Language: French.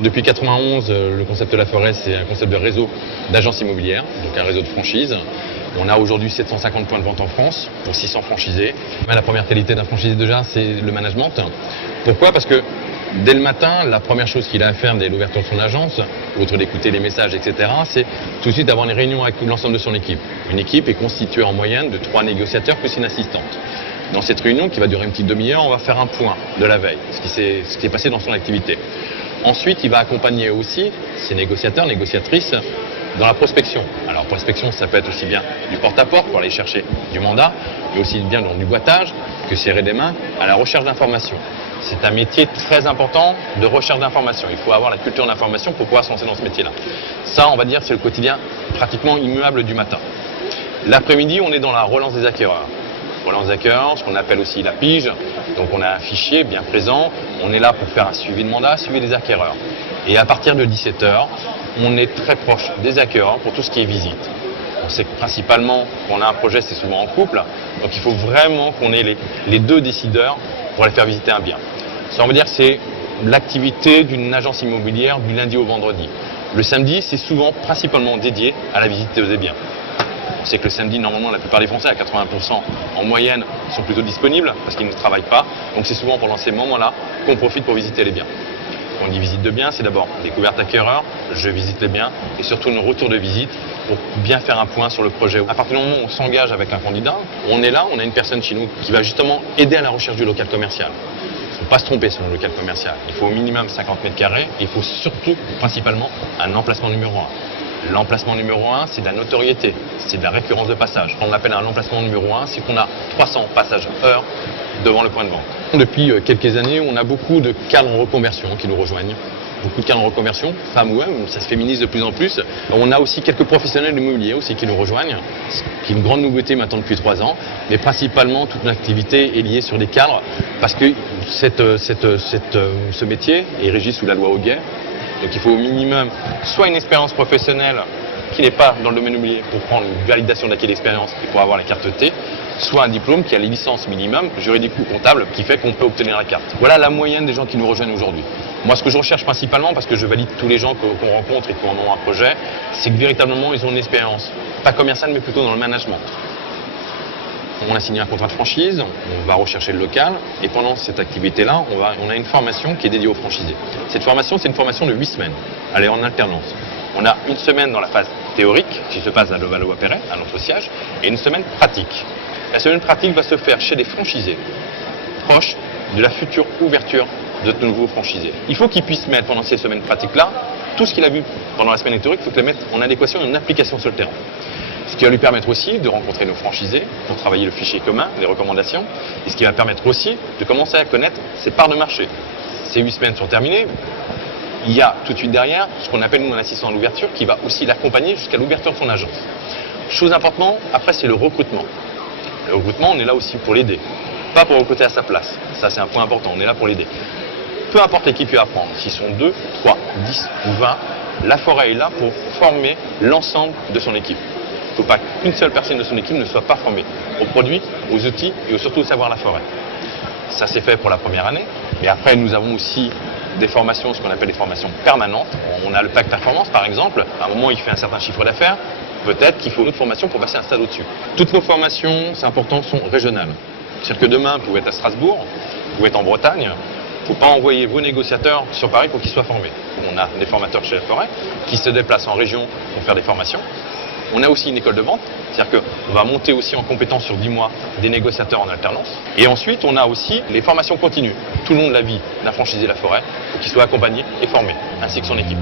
Depuis 1991, le concept de la forêt, c'est un concept de réseau d'agences immobilières, donc un réseau de franchise. On a aujourd'hui 750 points de vente en France pour 600 franchisés. La première qualité d'un franchisé déjà, c'est le management. Pourquoi ? Parce que dès le matin, la première chose qu'il a à faire dès l'ouverture de son agence, outre d'écouter les messages, etc., c'est tout de suite avoir une réunion avec l'ensemble de son équipe. Une équipe est constituée en moyenne de 3 négociateurs plus une assistante. Dans cette réunion, qui va durer une petite demi-heure, on va faire un point de la veille, ce qui s'est passé dans son activité. Ensuite, il va accompagner aussi ses négociateurs, négociatrices dans la prospection. Alors, prospection, ça peut être aussi bien du porte-à-porte pour aller chercher du mandat, mais aussi bien du boitage que serrer des mains à la recherche d'informations. C'est un métier très important de recherche d'informations. Il faut avoir la culture d'information pour pouvoir se lancer dans ce métier-là. Ça, on va dire, c'est le quotidien pratiquement immuable du matin. L'après-midi, on est dans la relance des acquéreurs. Relance des acquéreurs, ce qu'on appelle aussi la pige. Donc on a un fichier bien présent. On est là pour faire un suivi de mandat, suivi des acquéreurs. Et à partir de 17h, on est très proche des acquéreurs pour tout ce qui est visite. On sait que principalement, quand on a un projet, c'est souvent en couple. Donc il faut vraiment qu'on ait les deux décideurs pour aller faire visiter un bien. Ça, on va dire que c'est l'activité d'une agence immobilière du lundi au vendredi. Le samedi, c'est souvent principalement dédié à la visite des biens. On sait que le samedi, normalement, la plupart des Français, à 80% en moyenne, sont plutôt disponibles parce qu'ils ne travaillent pas. Donc c'est souvent pendant ces moments-là qu'on profite pour visiter les biens. Quand on dit visite de biens, c'est d'abord découverte acquéreur, je visite les biens et surtout nos retours de visite pour bien faire un point sur le projet. À partir du moment où on s'engage avec un candidat, on est là, on a une personne chez nous qui va justement aider à la recherche du local commercial. Il ne faut pas se tromper sur le local commercial. Il faut au minimum 50 mètres carrés et il faut surtout, principalement, un emplacement numéro 1. L'emplacement numéro 1, c'est de la notoriété, c'est de la récurrence de passage. On appelle un emplacement numéro 1, c'est qu'on a 300 passages heure devant le point de vente. Depuis quelques années, on a beaucoup de cadres en reconversion qui nous rejoignent. Beaucoup de cadres en reconversion, femmes ou hommes, ça se féminise de plus en plus. On a aussi quelques professionnels immobiliers aussi qui nous rejoignent, ce qui est une grande nouveauté maintenant depuis 3 ans. Mais principalement, toute notre activité est liée sur des cadres parce que ce métier est régi sous la loi Hoguet. Donc il faut au minimum soit une expérience professionnelle qui n'est pas dans le domaine immobilier pour prendre une validation d'acquis d'expérience et pour avoir la carte T, soit un diplôme qui a les licences minimum juridique ou comptable qui fait qu'on peut obtenir la carte. Voilà la moyenne des gens qui nous rejoignent aujourd'hui. Moi, ce que je recherche principalement, parce que je valide tous les gens qu'on rencontre et qui en ont un projet, c'est que véritablement ils ont une expérience, pas commerciale mais plutôt dans le management. On a signé un contrat de franchise, on va rechercher le local et pendant cette activité-là, on a une formation qui est dédiée aux franchisés. Cette formation, c'est une formation de 8 semaines. Elle est en alternance. On a une semaine dans la phase théorique qui se passe à Levallois-Perret, à notre siège, et une semaine pratique. La semaine pratique va se faire chez des franchisés proches de la future ouverture de nouveaux franchisés. Il faut qu'ils puissent mettre pendant ces semaines pratiques-là tout ce qu'il a vu pendant la semaine théorique, il faut qu'ils le mettent en adéquation et en application sur le terrain. Ce qui va lui permettre aussi de rencontrer nos franchisés pour travailler le fichier commun, les recommandations, et ce qui va permettre aussi de commencer à connaître ses parts de marché. Ces 8 semaines sont terminées. Il y a tout de suite derrière ce qu'on appelle nous un assistant à l'ouverture qui va aussi l'accompagner jusqu'à l'ouverture de son agence. Chose importante, après c'est le recrutement. Le recrutement, on est là aussi pour l'aider, pas pour recruter à sa place. Ça c'est un point important, on est là pour l'aider. Peu importe l'équipe qu'il va prendre, s'ils sont 2, 3, 10 ou 20, la forêt est là pour former l'ensemble de son équipe. Il ne faut pas qu'une seule personne de son équipe ne soit pas formée aux produits, aux outils et surtout au savoir la forêt. Ça c'est fait pour la première année, mais après nous avons aussi des formations, ce qu'on appelle des formations permanentes. On a le pack performance par exemple, à un moment il fait un certain chiffre d'affaires, peut-être qu'il faut une autre formation pour passer un stade au-dessus. Toutes nos formations, c'est important, sont régionales. C'est-à-dire que demain, vous pouvez être à Strasbourg, vous pouvez être en Bretagne, il ne faut pas envoyer vos négociateurs sur Paris pour qu'ils soient formés. On a des formateurs chez la forêt qui se déplacent en région pour faire des formations. On a aussi une école de vente, c'est-à-dire qu'on va monter aussi en compétence sur 10 mois des négociateurs en alternance. Et ensuite, on a aussi les formations continues tout le long de la vie d'un franchisé de la forêt pour qu'il soit accompagné et formé, ainsi que son équipe.